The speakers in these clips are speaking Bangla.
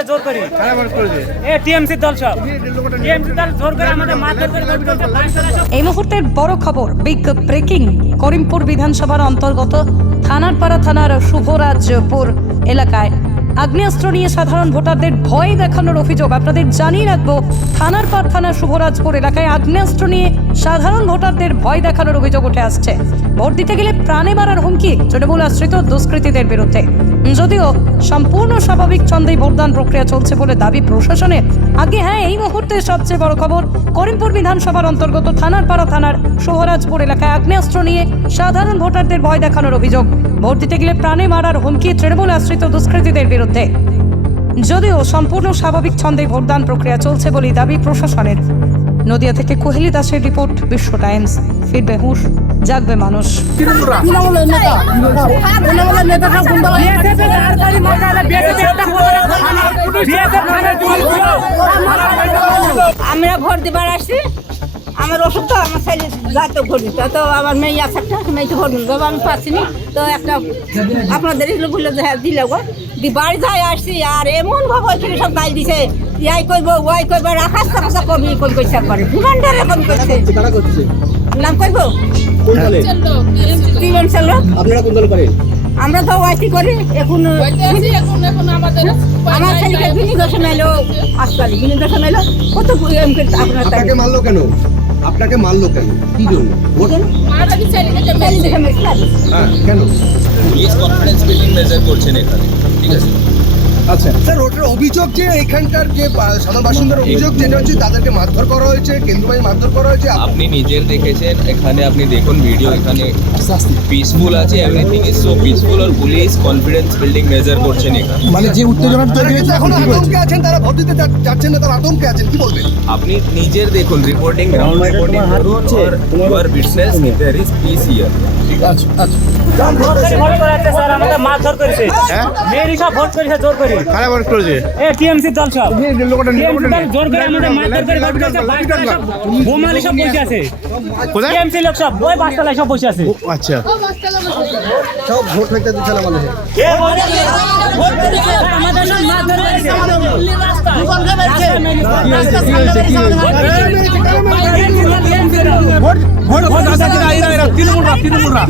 করেছে জোর করে। এ টিএমসি দল সব। টিএমসি দল জোর করে আমাদের মারধর করে এই মুহূর্তের বড় খবর বিগ ব্রেকিং করিমপুর বিধানসভার অন্তর্গত থানারপাড়া থানার শুভরাজপুর এলাকায়। আগ্নেয়াস্ত্র নিয়ে সাধারণ ভোটারদের ভয় দেখানোর অভিযোগ। আপনাদের জানিয়ে রাখব থানারপাড় থানা শুভরাজপুর এলাকায় আগ্নেয়াস্ত্র নিয়ে সাধারণ ভোটারদের ভয় দেখানোর অভিযোগ উঠে আসছে। ভোট দিতে গেলে প্রাণে মারার হুমকি তৃণমূল আশ্রিত দুষ্কৃতীদের বিরুদ্ধে। যদিও সম্পূর্ণ স্বাভাবিক ছন্দেই ভোটদান প্রক্রিয়া চলছে বলে দাবি প্রশাসনের আগে হ্যাঁ এই মুহূর্তে সবচেয়ে বড় খবর, করিমপুর বিধানসভার অন্তর্গত থানারপাড়া থানার সোহরাজপুর এলাকায় আগ্নেয়াস্ত্র নিয়ে সাধারণ ভোটারদের ভয় দেখানোর অভিযোগ। ভোট দিতে গেলে প্রাণে মারার হুমকি তৃণমূল আশ্রিত দুষ্কৃতীদের বিরুদ্ধে। যদিও সম্পূর্ণ স্বাভাবিক ছন্দে ভোটদান প্রক্রিয়া চলছে বলেই দাবি প্রশাসনের। নদিয়া থেকে কোহেলি দাসের রিপোর্ট, বিশ্ব টাইমস। ফিরবে হুঁশ। জাগবে মানুষ। আমরা ভোট দিবার আসছি। আমার ওষুধ তো আমার ছেলে যাইতো দিতে তো আমার মেয়ে আছে একটা মেয়ে তো দেবো আমি পাচ্ছি না। তো একটা আপনাদের বলল হ্যাঁ দিলে গো। দি যাই আসছি, আর এমন ভাবে সব গাল দিছে। ইয়াই কইব ওয়াই কইব রাখাস রাখা কবি কোন কইছে একবারে। ডিমান্ডারে কোন কইছে। কারা করছে নাম কইব? কোন দলে? তিন চলো আপনারা কোন দল করেন? আমরা তো ওয়াইটি করি এখন আমার ছেলেকে বিনি দশম এলো আসলে বিনি দশম এলো কত এম কে আপনার তাই আপনাকে মারলো কেন? আপনাকে মারলো কেন? কি জন্য হ্যাঁ কেন? বিল্ডিং মেজার করছেন এখানে ঠিক আছে? আচ্ছা। স্যার ওটার অভিযোগ যে এখানকার যে সাধারণ বাসিন্দার অভিযোগ যেটা হচ্ছে তাদেরকে মারধর করা হয়েছে কেন্দ্রবাহী মারধর করা হয়েছে। আপনি নিজের দেখেছেন এখানে আপনি দেখুন ভিডিও এখানে পিসফুল আছে এভরিথিং ইজ সো পিসফুল আর পুলিশ কনফিডেন্স বিল্ডিং মেজার করছেন এখানে। মানে যে উত্তেজনা তারা কিন্তু এখন আতঙ্কে আছেন তারা ভোট দিতে যাচ্ছেন না তারা আতঙ্কে আছেন কি বলবেন? আপনি নিজের দেখুন রিপোর্টিং গ্রাউন্ড রিপোর্টিং করুন আর your business there is peace here আচ্ছা আচ্ছা জোর করে ভোট ভোট ভোট করেছে এ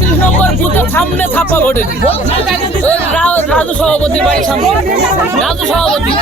পঁয়ত্রিশ নম্বর বুথে সামনে ছাপা ভোটে রাজু সভাপতির বাড়ির সামনে। রাজু সভাপতি।